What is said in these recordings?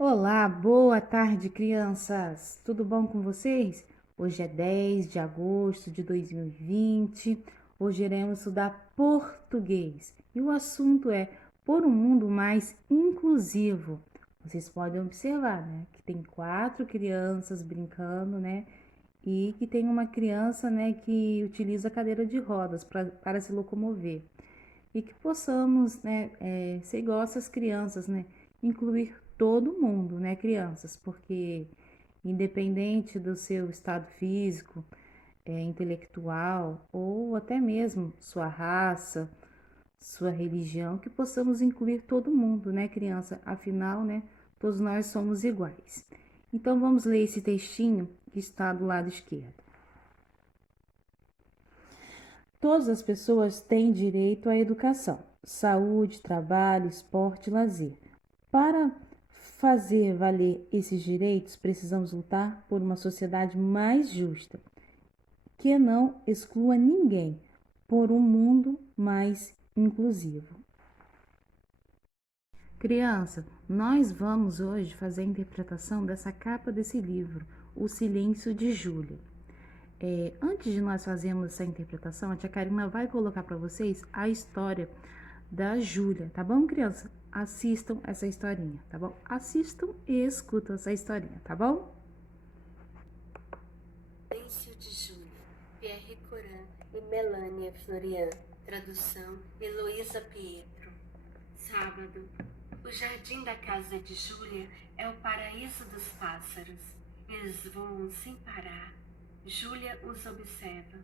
Olá, boa tarde, crianças. Tudo bom com vocês? Hoje é 10 de agosto de 2020. Hoje iremos estudar português e o assunto é por um mundo mais inclusivo. Vocês podem observar, né, que tem 4 crianças brincando, né, e que tem uma criança, né, que utiliza a cadeira de rodas para se locomover e que possamos, né, ser igual essas crianças, né, incluir todo mundo, né, crianças, porque independente do seu estado físico, intelectual ou até mesmo sua raça, sua religião, que possamos incluir todo mundo, né, criança? Afinal, né, todos nós somos iguais. Então vamos ler esse textinho que está do lado esquerdo. Todas as pessoas têm direito à educação, saúde, trabalho, esporte e lazer. Para fazer valer esses direitos, precisamos lutar por uma sociedade mais justa, que não exclua ninguém, por um mundo mais inclusivo. Criança, nós vamos hoje fazer a interpretação dessa capa desse livro, O Silêncio de Júlia. Antes de nós fazermos essa interpretação, a tia Karina vai colocar para vocês a história da Júlia, tá bom, criança? Assistam essa historinha, tá bom? Assistam e escutam essa historinha, tá bom? Silêncio de Júlia, Pierre Coran e Melania Florian. Tradução, Heloísa Pietro. Sábado. O jardim da casa de Júlia é o paraíso dos pássaros. Eles voam sem parar. Júlia os observa.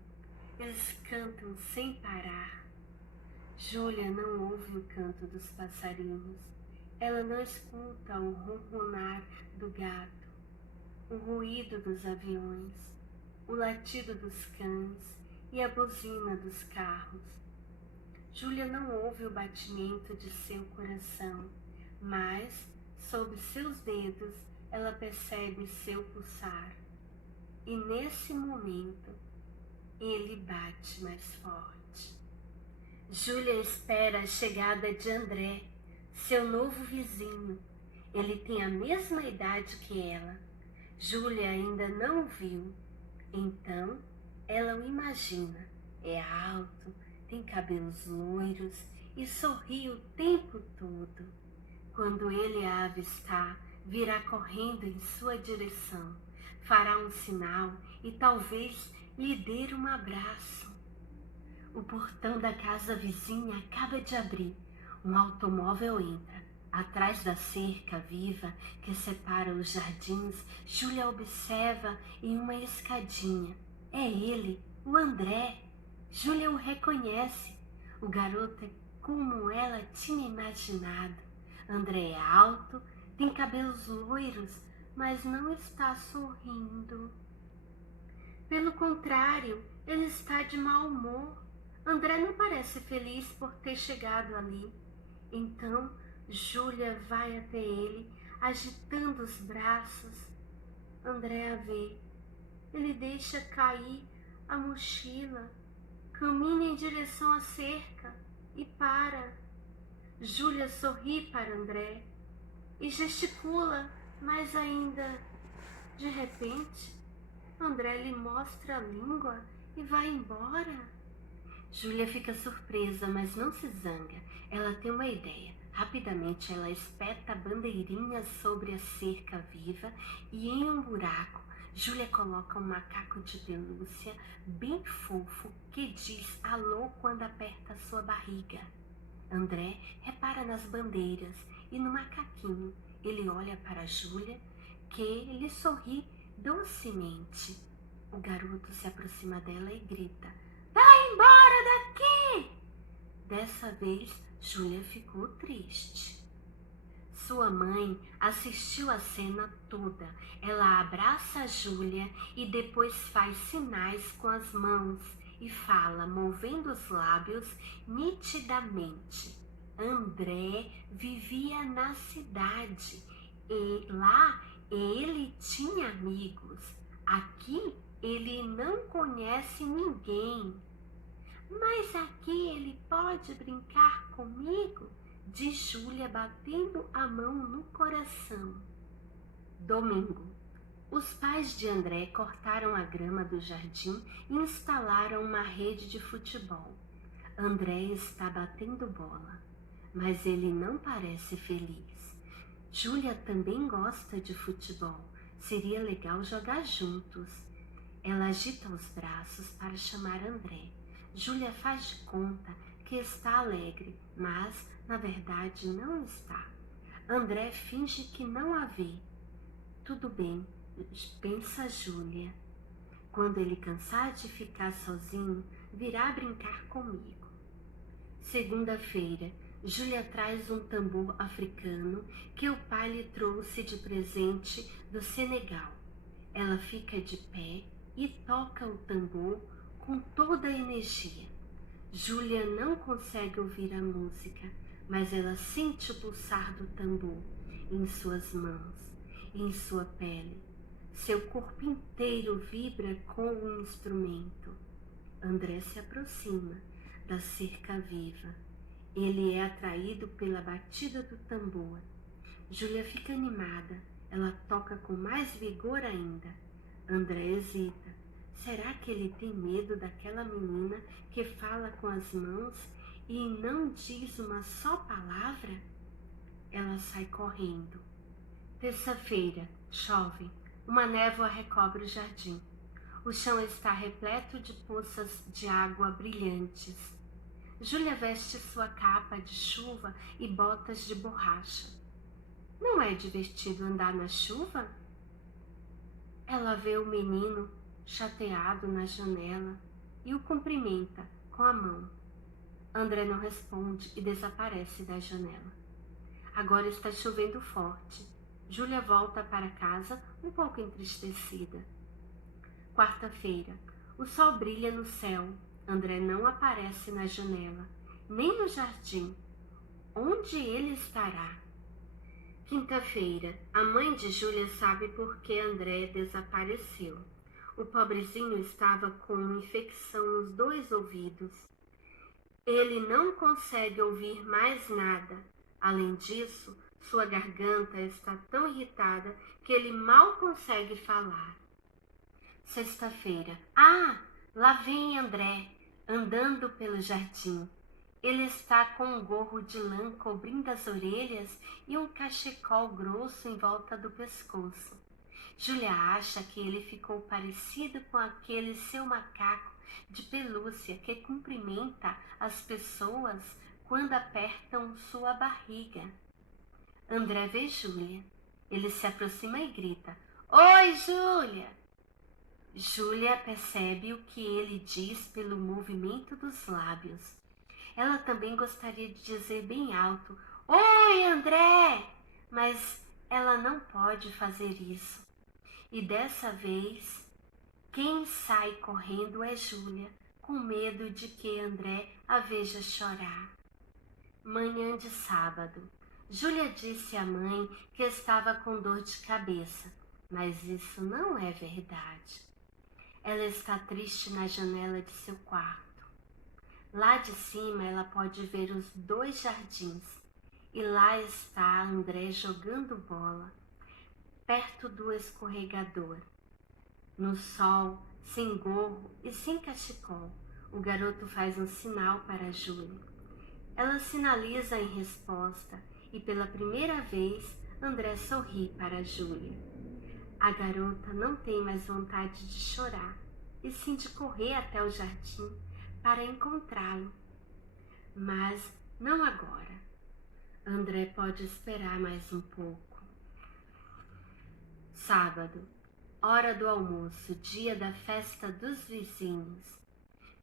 Eles cantam sem parar. Júlia não ouve o canto dos passarinhos. Ela não escuta o ronronar do gato, o ruído dos aviões, o latido dos cães e a buzina dos carros. Júlia não ouve o batimento de seu coração, mas, sob seus dedos, ela percebe seu pulsar. E nesse momento, ele bate mais forte. Júlia espera a chegada de André, seu novo vizinho. Ele tem a mesma idade que ela. Júlia ainda não o viu. Então, ela o imagina. É alto, tem cabelos loiros e sorri o tempo todo. Quando ele a avistar, virá correndo em sua direção, fará um sinal e talvez lhe dê um abraço. O portão da casa vizinha acaba de abrir. Um automóvel entra. Atrás da cerca viva que separa os jardins, Júlia observa em uma escadinha. É ele, o André. Júlia o reconhece. O garoto é como ela tinha imaginado. André é alto, tem cabelos loiros, mas não está sorrindo. Pelo contrário, ele está de mau humor. André não parece feliz por ter chegado ali. Então, Júlia vai até ele, agitando os braços. André a vê. Ele deixa cair a mochila, caminha em direção à cerca e para. Júlia sorri para André e gesticula, mas ainda, de repente, André lhe mostra a língua e vai embora. Júlia fica surpresa, mas não se zanga. Ela tem uma ideia. Rapidamente ela espeta a bandeirinha sobre a cerca viva e em um buraco Júlia coloca um macaco de pelúcia bem fofo que diz alô quando aperta sua barriga. André repara nas bandeiras e no macaquinho. Ele olha para Júlia, que lhe sorri docemente. O garoto se aproxima dela e grita: "Vai embora daqui!" Dessa vez, Júlia ficou triste. Sua mãe assistiu a cena toda. Ela abraça a Júlia e depois faz sinais com as mãos e fala, movendo os lábios nitidamente. André vivia na cidade e lá ele tinha amigos. Aqui ele não conhece ninguém. Mas aqui ele pode brincar comigo? Diz Júlia, batendo a mão no coração. Domingo. Os pais de André cortaram a grama do jardim e instalaram uma rede de futebol. André está batendo bola, mas ele não parece feliz. Júlia também gosta de futebol. Seria legal jogar juntos. Ela agita os braços para chamar André. Júlia faz de conta que está alegre, mas, na verdade, não está. André finge que não a vê. Tudo bem, pensa Júlia. Quando ele cansar de ficar sozinho, virá brincar comigo. Segunda-feira, Júlia traz um tambor africano que o pai lhe trouxe de presente do Senegal. Ela fica de pé e toca o tambor com toda a energia. Júlia não consegue ouvir a música, mas ela sente o pulsar do tambor em suas mãos, em sua pele. Seu corpo inteiro vibra com o instrumento. André se aproxima da cerca viva. Ele é atraído pela batida do tambor. Júlia fica animada. Ela toca com mais vigor ainda. André hesita. Será que ele tem medo daquela menina que fala com as mãos e não diz uma só palavra? Ela sai correndo. Terça-feira, chove. Uma névoa recobre o jardim. O chão está repleto de poças de água brilhantes. Júlia veste sua capa de chuva e botas de borracha. Não é divertido andar na chuva? Ela vê o menino chateado na janela e o cumprimenta com a mão. André não responde e desaparece da janela. Agora está chovendo forte. Júlia volta para casa um pouco entristecida. Quarta-feira. O sol brilha no céu. André não aparece na janela, nem no jardim. Onde ele estará? Quinta-feira. A mãe de Júlia sabe por que André desapareceu. O pobrezinho estava com uma infecção nos 2 ouvidos. Ele não consegue ouvir mais nada. Além disso, sua garganta está tão irritada que ele mal consegue falar. Sexta-feira. Lá vem André, andando pelo jardim. Ele está com um gorro de lã cobrindo as orelhas e um cachecol grosso em volta do pescoço. Júlia acha que ele ficou parecido com aquele seu macaco de pelúcia que cumprimenta as pessoas quando apertam sua barriga. André vê Júlia. Ele se aproxima e grita: "Oi, Júlia!" Júlia percebe o que ele diz pelo movimento dos lábios. Ela também gostaria de dizer bem alto: "Oi, André!" Mas ela não pode fazer isso. E dessa vez, quem sai correndo é Júlia, com medo de que André a veja chorar. Manhã de sábado. Júlia disse à mãe que estava com dor de cabeça, mas isso não é verdade. Ela está triste na janela de seu quarto. Lá de cima ela pode ver os 2 jardins e lá está André jogando bola, perto do escorregador. No sol, sem gorro e sem cachecol, o garoto faz um sinal para Júlia. Ela sinaliza em resposta e pela primeira vez André sorri para Júlia. A garota não tem mais vontade de chorar e sim de correr até o jardim para encontrá-lo. Mas não agora. André pode esperar mais um pouco. Sábado, hora do almoço, dia da festa dos vizinhos.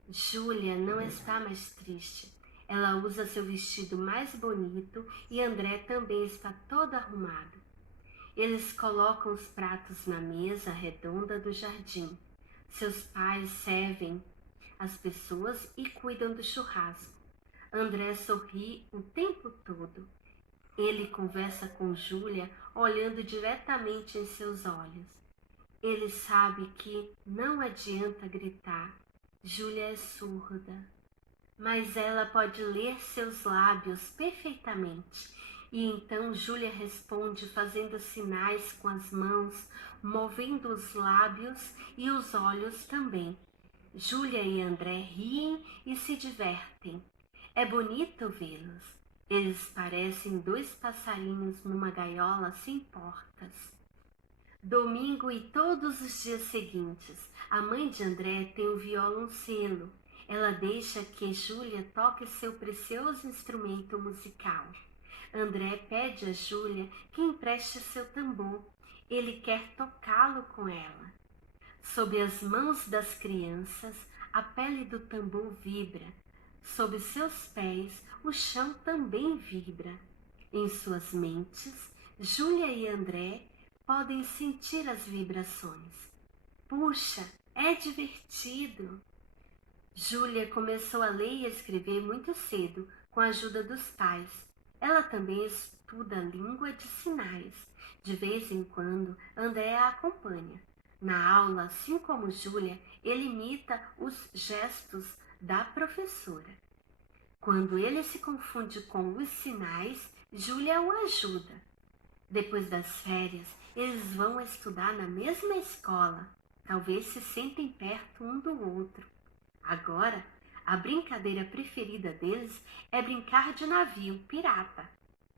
Júlia não está mais triste. Ela usa seu vestido mais bonito e André também está todo arrumado. Eles colocam os pratos na mesa redonda do jardim. Seus pais servem as pessoas e cuidam do churrasco. André sorri o tempo todo. Ele conversa com Júlia olhando diretamente em seus olhos. Ele sabe que não adianta gritar. Júlia é surda, mas ela pode ler seus lábios perfeitamente. E então Júlia responde fazendo sinais com as mãos, movendo os lábios e os olhos também. Júlia e André riem e se divertem. É bonito vê-los. Eles parecem dois passarinhos numa gaiola sem portas. Domingo e todos os dias seguintes, a mãe de André tem um violoncelo. Ela deixa que Júlia toque seu precioso instrumento musical. André pede a Júlia que empreste seu tambor. Ele quer tocá-lo com ela. Sob as mãos das crianças, a pele do tambor vibra. Sob seus pés, o chão também vibra. Em suas mentes, Júlia e André podem sentir as vibrações. Puxa, é divertido! Júlia começou a ler e a escrever muito cedo, com a ajuda dos pais. Ela também estuda a língua de sinais. De vez em quando, André a acompanha. Na aula, assim como Júlia, ele imita os gestos da professora. Quando ele se confunde com os sinais, Júlia o ajuda. Depois das férias, eles vão estudar na mesma escola. Talvez se sentem perto um do outro. Agora, a brincadeira preferida deles é brincar de navio pirata.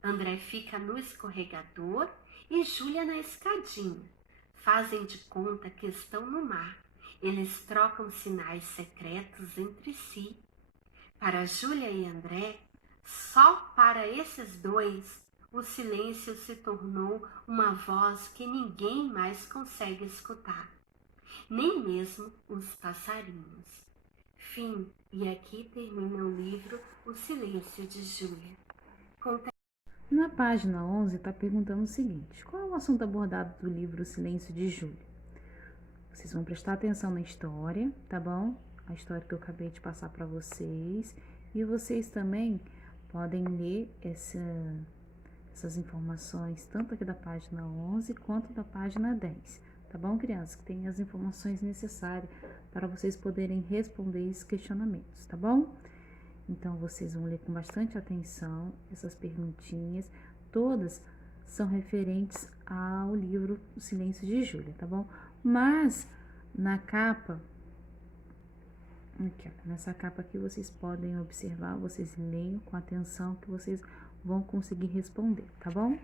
André fica no escorregador e Júlia na escadinha. Fazem de conta que estão no mar. Eles trocam sinais secretos entre si. Para Júlia e André, só para esses dois, o silêncio se tornou uma voz que ninguém mais consegue escutar, nem mesmo os passarinhos. Fim. E aqui termina o livro O Silêncio de Júlia. Na página 11 está perguntando o seguinte: qual é o assunto abordado do livro O Silêncio de Júlia? Vocês vão prestar atenção na história, tá bom? A história que eu acabei de passar para vocês. E vocês também podem ler essas informações, tanto aqui da página 11 quanto da página 10. Tá bom, crianças? Que tem as informações necessárias para vocês poderem responder esses questionamentos, tá bom? Então, vocês vão ler com bastante atenção essas perguntinhas. Todas são referentes ao livro O Silêncio de Júlia, tá bom? Mas, na capa, aqui, ó, nessa capa aqui, vocês podem observar, vocês leiam com atenção que vocês vão conseguir responder, tá bom?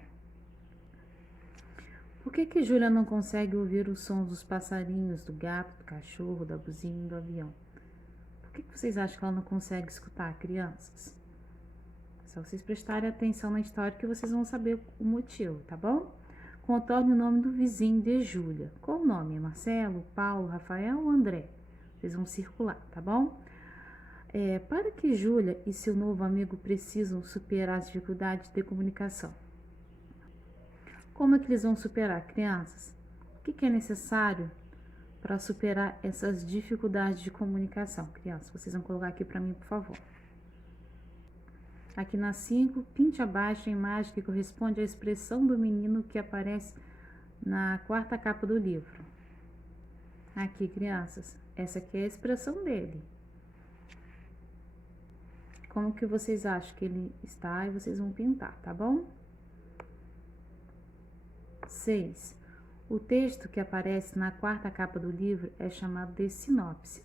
Por que Júlia não consegue ouvir os sons dos passarinhos, do gato, do cachorro, da buzina e do avião? Por que vocês acham que ela não consegue escutar, crianças? É só vocês prestarem atenção na história que vocês vão saber o motivo, tá bom? Contorne o nome do vizinho de Júlia. Qual o nome? É Marcelo, Paulo, Rafael ou André? Vocês vão circular, tá bom? Para que Júlia e seu novo amigo precisam superar as dificuldades de comunicação? Como é que eles vão superar, crianças? O que é necessário para superar essas dificuldades de comunicação? Crianças, vocês vão colocar aqui para mim, por favor. Aqui na 5, pinte abaixo a imagem que corresponde à expressão do menino que aparece na quarta capa do livro. Aqui, crianças, essa aqui é a expressão dele. Como que vocês acham que ele está? E vocês vão pintar, tá bom? 6. O texto que aparece na quarta capa do livro é chamado de sinopse.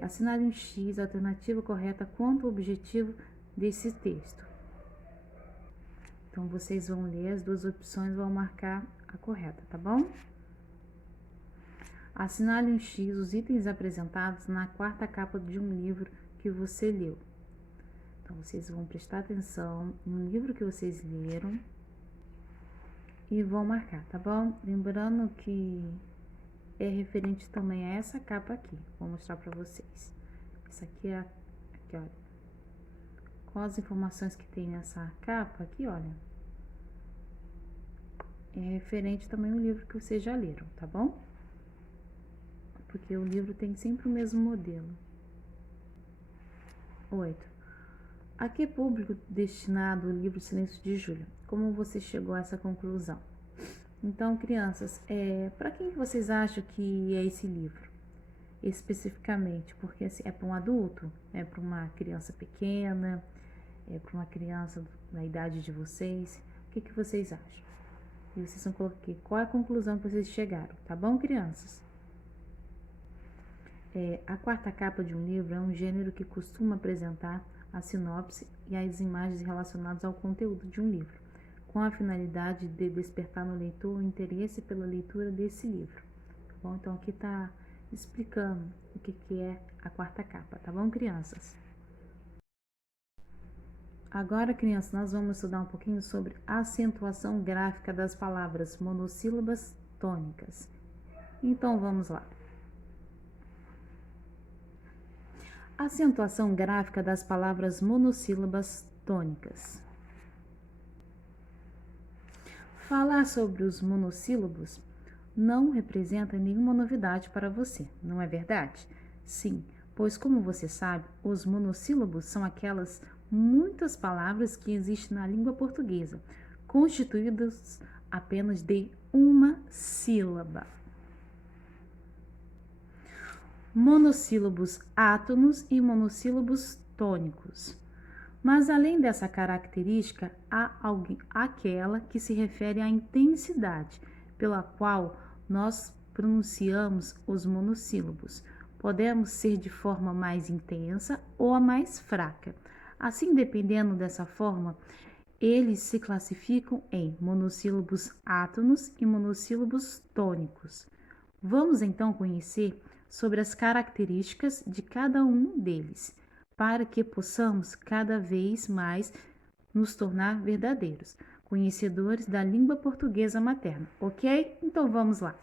Assinale um X, a alternativa correta quanto ao objetivo desse texto. Então, vocês vão ler as duas opções e vão marcar a correta, tá bom? Assinale um X os itens apresentados na quarta capa de um livro que você leu. Então, vocês vão prestar atenção no livro que vocês leram e vão marcar, tá bom? Lembrando que é referente também a essa capa aqui. Vou mostrar para vocês. Essa aqui é aqui, olha. Com as informações que tem nessa capa aqui, olha. É referente também ao livro que vocês já leram, tá bom? Porque o livro tem sempre o mesmo modelo. 8. A que público destinado o livro Silêncio de Júlia? Como você chegou a essa conclusão? Então, crianças, para quem vocês acham que é esse livro? Especificamente, porque assim, é para um adulto? É para uma criança pequena? para uma criança na idade de vocês. O que vocês acham? E vocês vão colocar aqui qual é a conclusão que vocês chegaram, tá bom, crianças? A quarta capa de um livro é um gênero que costuma apresentar a sinopse e as imagens relacionadas ao conteúdo de um livro, com a finalidade de despertar no leitor o interesse pela leitura desse livro. Tá bom? Então aqui está explicando o que é a quarta capa, tá bom, crianças? Agora, crianças, nós vamos estudar um pouquinho sobre a acentuação gráfica das palavras monossílabas tônicas. Então, vamos lá. Acentuação gráfica das palavras monossílabas tônicas. Falar sobre os monossílabos não representa nenhuma novidade para você, não é verdade? Sim, pois como você sabe, os monossílabos são aquelas muitas palavras que existem na língua portuguesa, constituídas apenas de uma sílaba. Monossílabos átonos e monossílabos tônicos. Mas além dessa característica, há aquela que se refere à intensidade pela qual nós pronunciamos os monossílabos. Podemos ser de forma mais intensa ou a mais fraca. Assim, dependendo dessa forma, eles se classificam em monossílabos átonos e monossílabos tônicos. Vamos então conhecer sobre as características de cada um deles, para que possamos cada vez mais nos tornar verdadeiros conhecedores da língua portuguesa materna, ok? Então vamos lá.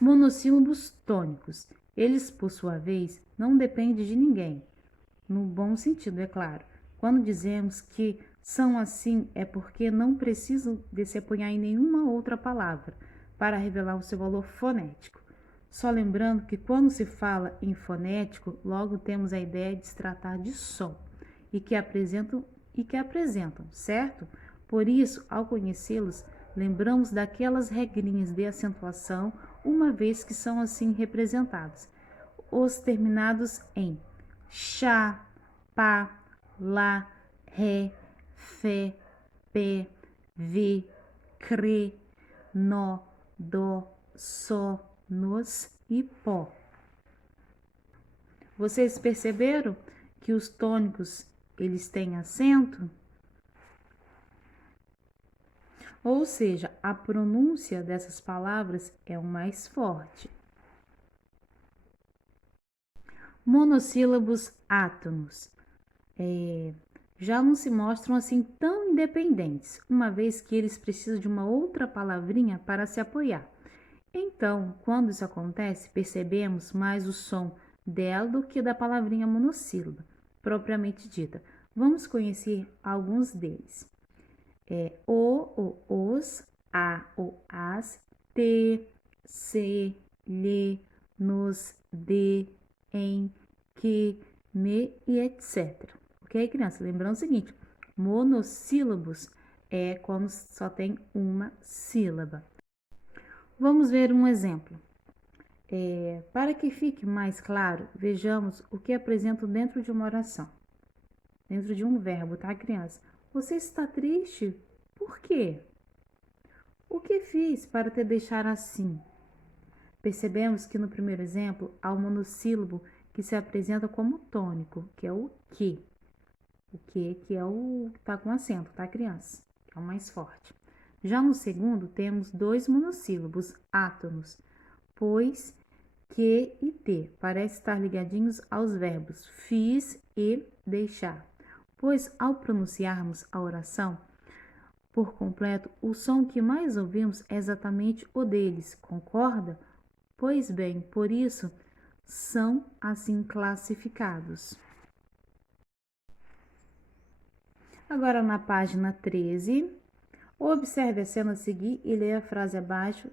Monossílabos tônicos. Eles, por sua vez, não dependem de ninguém, no bom sentido, é claro. Quando dizemos que são assim, é porque não precisam de se apoiar em nenhuma outra palavra para revelar o seu valor fonético. Só lembrando que quando se fala em fonético, logo temos a ideia de se tratar de som e que apresentam, certo? Por isso, ao conhecê-los, lembramos daquelas regrinhas de acentuação, uma vez que são assim representados. Os terminados em chá, pá, lá, ré, fé, pé, vê, crê, nó, dó, sol, nos e pó. Vocês perceberam que os tônicos eles têm acento? Ou seja, a pronúncia dessas palavras é o mais forte. Monossílabos átonos já não se mostram assim tão independentes, uma vez que eles precisam de uma outra palavrinha para se apoiar. Então, quando isso acontece, percebemos mais o som dela do que da palavrinha monossílaba, propriamente dita. Vamos conhecer alguns deles. O, os, a, o, as, te, se, lhe, nos, de, em, que, me e etc. Ok, criança? Lembrando o seguinte, monossílabos é quando só tem uma sílaba. Vamos ver um exemplo. Para que fique mais claro, vejamos o que apresento dentro de uma oração. Dentro de um verbo, tá, criança? Você está triste? Por quê? O que fiz para te deixar assim? Percebemos que no primeiro exemplo há um monossílabo que se apresenta como tônico, que é o que. O que é o que está com acento, tá, criança? Que é o mais forte. Já no segundo, temos dois monossílabos átonos, pois que e ter parecem estar ligadinhos aos verbos fiz e deixar. Pois ao pronunciarmos a oração por completo, o som que mais ouvimos é exatamente o deles, concorda? Pois bem, por isso são assim classificados. Agora na página 13, observe a cena a seguir e leia a frase abaixo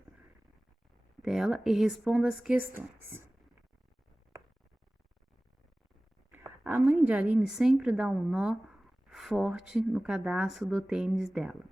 dela e responda as questões. A mãe de Aline sempre dá um nó forte no cadarço do tênis dela.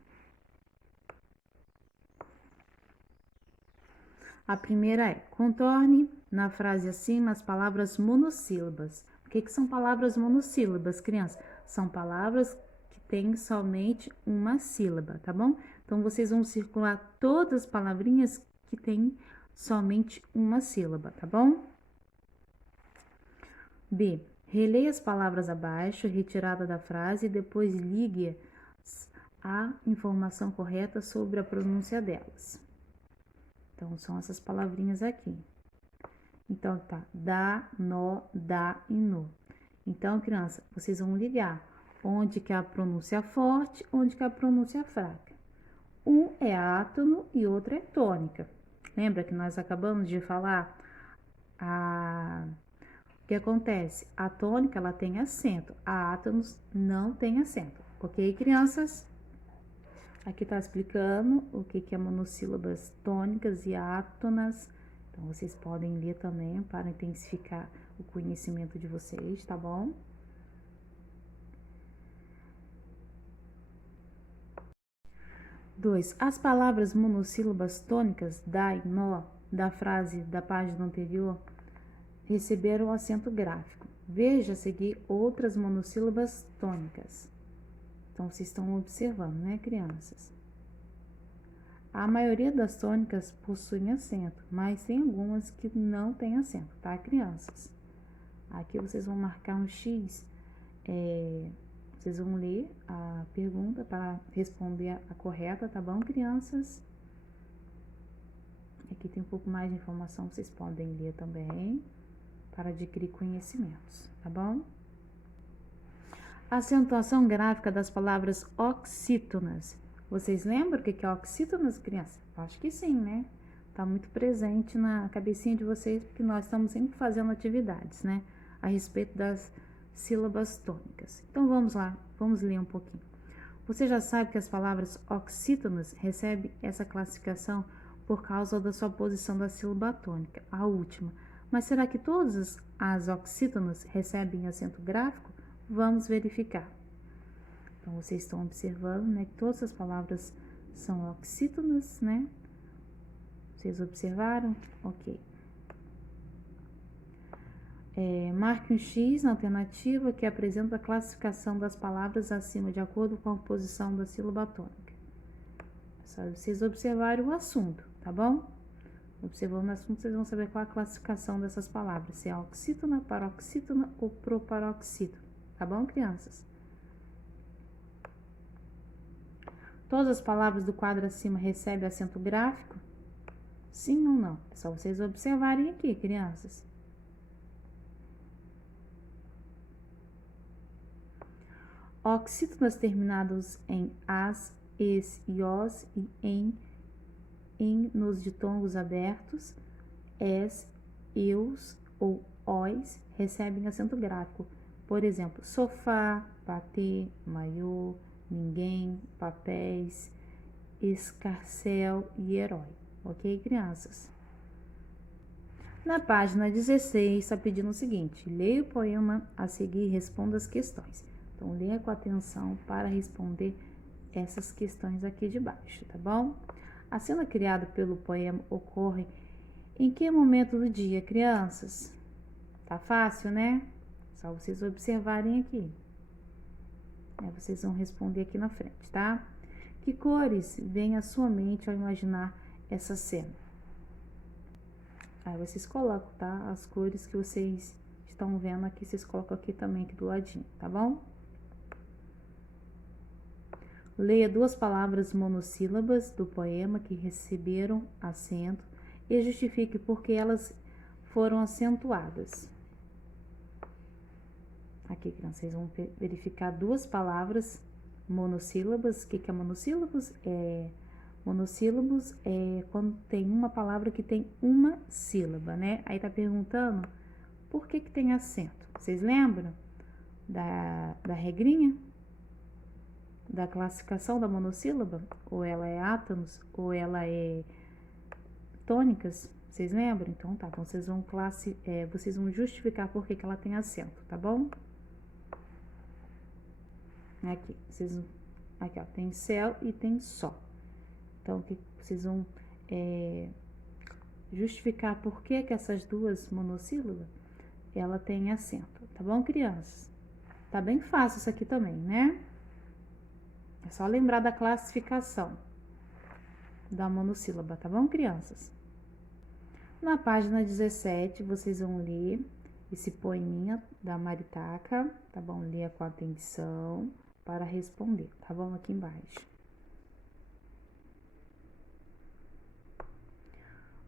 A primeira é: contorne na frase acima as palavras monossílabas que são palavras monossílabas, crianças? São palavras que têm somente uma sílaba, tá bom? Então, vocês vão circular todas as palavrinhas que têm somente uma sílaba, tá bom? B. Releia as palavras abaixo, retirada da frase, e depois ligue a informação correta sobre a pronúncia delas. Então, são essas palavrinhas aqui. Então, tá, dá, nó, dá e no. Então, criança, vocês vão ligar onde que é a pronúncia forte, onde que é a pronúncia fraca. Um é átono e outro é tônica. Lembra que nós acabamos de falar? O que acontece? A tônica, ela tem acento, a átonos não tem acento. Ok, crianças? Aqui tá explicando o que é monossílabas tônicas e átonas. Então, vocês podem ler também para intensificar o conhecimento de vocês, tá bom? Dois. As palavras monossílabas tônicas, da e nó, da frase da página anterior, receberam acento gráfico. Veja a seguir outras monossílabas tônicas. Então, vocês estão observando, né, crianças? A maioria das tônicas possuem acento, mas tem algumas que não têm acento, tá, crianças? Aqui vocês vão marcar um X, vocês vão ler a pergunta para responder a correta, tá bom, crianças? Aqui tem um pouco mais de informação, vocês podem ler também, para adquirir conhecimentos, tá bom? Acentuação gráfica das palavras oxítonas. Vocês lembram o que é oxítonas, crianças? Acho que sim, né? Tá muito presente na cabecinha de vocês, porque nós estamos sempre fazendo atividades, né? A respeito das sílabas tônicas. Então, vamos lá, vamos ler um pouquinho. Você já sabe que as palavras oxítonas recebem essa classificação por causa da sua posição da sílaba tônica, a última. Mas será que todas as oxítonas recebem acento gráfico? Vamos verificar. Então, vocês estão observando, né, que todas as palavras são oxítonas, né? Vocês observaram? Ok. Marque um X na alternativa que apresenta a classificação das palavras acima de acordo com a posição da sílaba tônica. Só vocês observarem o assunto, tá bom? Observando o assunto, vocês vão saber qual a classificação dessas palavras, se é oxítona, paroxítona ou proparoxítona, tá bom, crianças? Todas as palavras do quadro acima recebem acento gráfico? Sim ou não? É só vocês observarem aqui, crianças. Oxítonas terminados em as, es e os e em nos ditongos abertos, es, eus ou os recebem acento gráfico. Por exemplo, sofá, bater, maiô, ninguém, papéis, escarcel e herói. Ok, crianças? Na página 16, está pedindo o seguinte: leia o poema a seguir e responda as questões. Então, leia com atenção para responder essas questões aqui de baixo, tá bom? A cena criada pelo poema ocorre em que momento do dia, crianças? Tá fácil, né? Só vocês observarem aqui. Vocês vão responder aqui na frente, tá? Que cores vêm à sua mente ao imaginar essa cena? Aí vocês colocam, tá? As cores que vocês estão vendo aqui, vocês colocam aqui também, aqui do ladinho, tá bom? Leia duas palavras monossílabas do poema que receberam acento e justifique por que elas foram acentuadas. Aqui, crianças, vocês vão verificar duas palavras monossílabas. O que é monossílabos? Monossílabos é quando tem uma palavra que tem uma sílaba, né? Aí tá perguntando por que tem acento. Vocês lembram da regrinha? Da classificação da monossílaba? Ou ela é átonos, ou ela é tônicas? Vocês lembram? Então tá, então vocês vão justificar por que ela tem acento, tá bom? Aqui, aqui ó, tem céu e tem sol. Então, aqui vocês vão justificar por que essas duas monossílabas ela tem acento, tá bom, crianças? Tá bem fácil isso aqui também, né? É só lembrar da classificação da monossílaba, tá bom, crianças? Na página 17, vocês vão ler esse poeminha da Maritaca, tá bom? Leia com atenção para responder, tá bom? Aqui embaixo.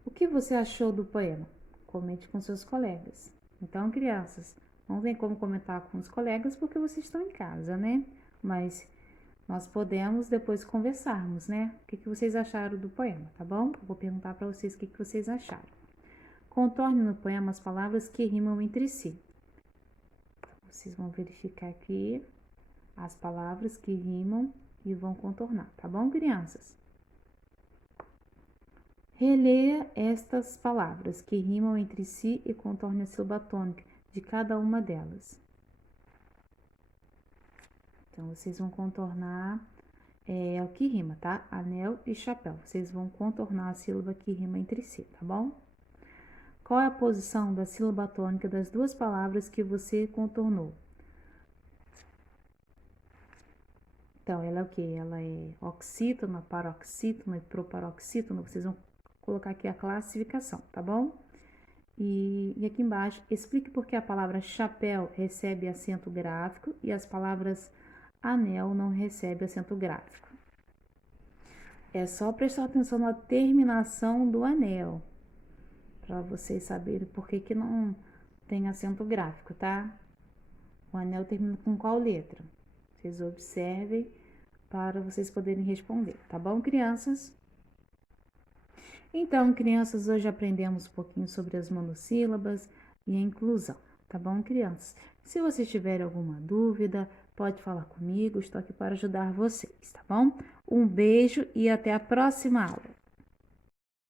O que você achou do poema? Comente com seus colegas. Então, crianças, não tem como comentar com os colegas porque vocês estão em casa, né? Mas nós podemos depois conversarmos, né? O que vocês acharam do poema, tá bom? Eu vou perguntar para vocês o que vocês acharam. Contorne no poema as palavras que rimam entre si. Vocês vão verificar aqui as palavras que rimam e vão contornar, tá bom, crianças? Releia estas palavras que rimam entre si e contorne a sílaba tônica de cada uma delas. Então, vocês vão contornar o que rima, tá? Anel e chapéu. Vocês vão contornar a sílaba que rima entre si, tá bom? Qual é a posição da sílaba tônica das duas palavras que você contornou? Então, ela é o quê? Ela é oxítona, paroxítona e proparoxítona. Vocês vão colocar aqui a classificação, tá bom? E aqui embaixo, explique por que a palavra chapéu recebe acento gráfico e as palavras anel não recebe acento gráfico. É só prestar atenção na terminação do anel, para vocês saberem por que não tem acento gráfico, tá? O anel termina com qual letra? Vocês observem para vocês poderem responder, tá bom, crianças? Então, crianças, hoje aprendemos um pouquinho sobre as monossílabas e a inclusão, tá bom, crianças? Se vocês tiverem alguma dúvida, pode falar comigo, estou aqui para ajudar vocês, tá bom? Um beijo e até a próxima aula.